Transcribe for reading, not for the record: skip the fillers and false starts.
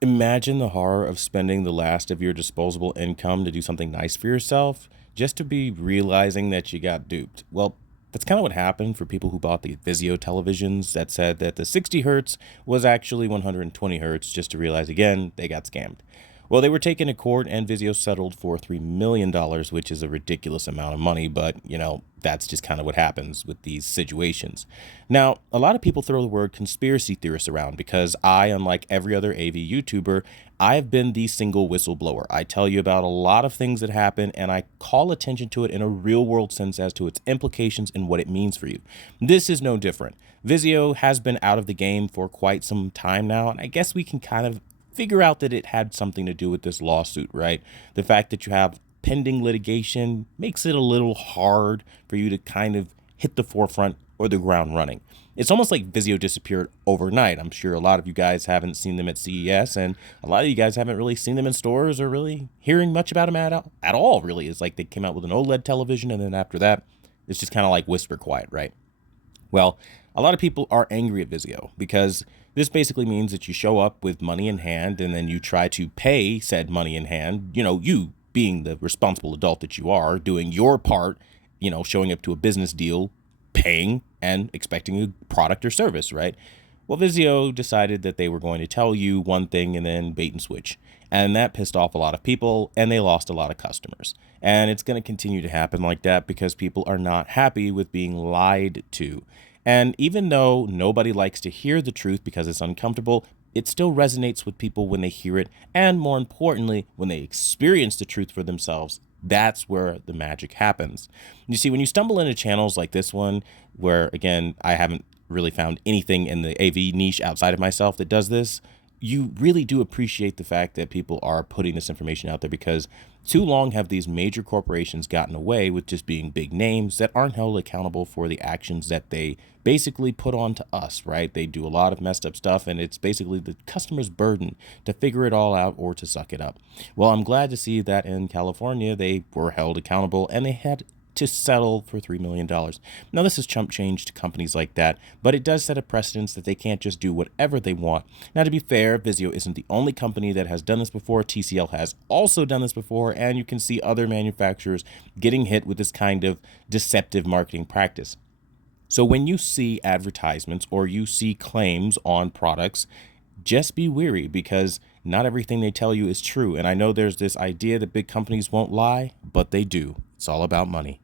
Imagine the horror of spending the last of your disposable income to do something nice for yourself, just to be realizing that you got duped. Well, that's kind of what happened for people who bought the Vizio televisions that said that the 60 hertz was actually 120 hertz, just to realize again they got scammed. Well, they were taken to court and Vizio settled for $3 million, which is a ridiculous amount of money, but that's just kind of what happens with these situations. Now, a lot of people throw the word conspiracy theorist around because I, unlike every other AV YouTuber, I have been the single whistleblower. I tell you about a lot of things that happen and I call attention to it in a real world sense as to its implications and what it means for you. This is no different. Vizio has been out of the game for quite some time now, and I guess we can kind of figure out that it had something to do with this lawsuit, right? The fact that you have pending litigation makes it a little hard for you to kind of hit the forefront or the ground running. It's almost like Vizio disappeared overnight. I'm sure a lot of you guys haven't seen them at CES, and a lot of you guys haven't really seen them in stores or really hearing much about them at all, really. It's like they came out with an OLED television, and then after that, it's just kind of like whisper quiet, right? Well, a lot of people are angry at Vizio because this basically means that you show up with money in hand and then you try to pay said money in hand, you being the responsible adult that you are, doing your part, showing up to a business deal, paying and expecting a product or service, right? Well, Vizio decided that they were going to tell you one thing and then bait and switch. And that pissed off a lot of people and they lost a lot of customers. And it's going to continue to happen like that because people are not happy with being lied to. And even though nobody likes to hear the truth because it's uncomfortable, it still resonates with people when they hear it. And more importantly, when they experience the truth for themselves, that's where the magic happens. You see, when you stumble into channels like this one, where again, I haven't really found anything in the AV niche outside of myself that does this, you really do appreciate the fact that people are putting this information out there because too long have these major corporations gotten away with just being big names that aren't held accountable for the actions that they basically put on to us, right? They do a lot of messed up stuff and it's basically the customer's burden to figure it all out or to suck it up. Well, I'm glad to see that in California, they were held accountable and they had to settle for $3 million. Now, this is chump change to companies like that, but it does set a precedence that they can't just do whatever they want. Now, to be fair, Vizio isn't the only company that has done this before. TCL has also done this before, and you can see other manufacturers getting hit with this kind of deceptive marketing practice. So when you see advertisements or you see claims on products, just be wary because not everything they tell you is true. And I know there's this idea that big companies won't lie, but they do. It's all about money.